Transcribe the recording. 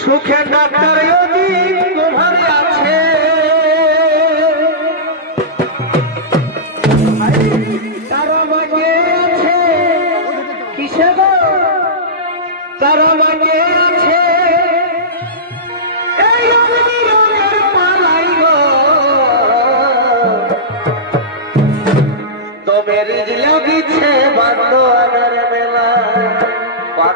সুখে ডাক্তার ঘরে আছে তারা মাকে আছে কিসে গো তারা মাকে আছে এই রঙের পালাই গো তবে রিজলা দিচ্ছে বান্ধব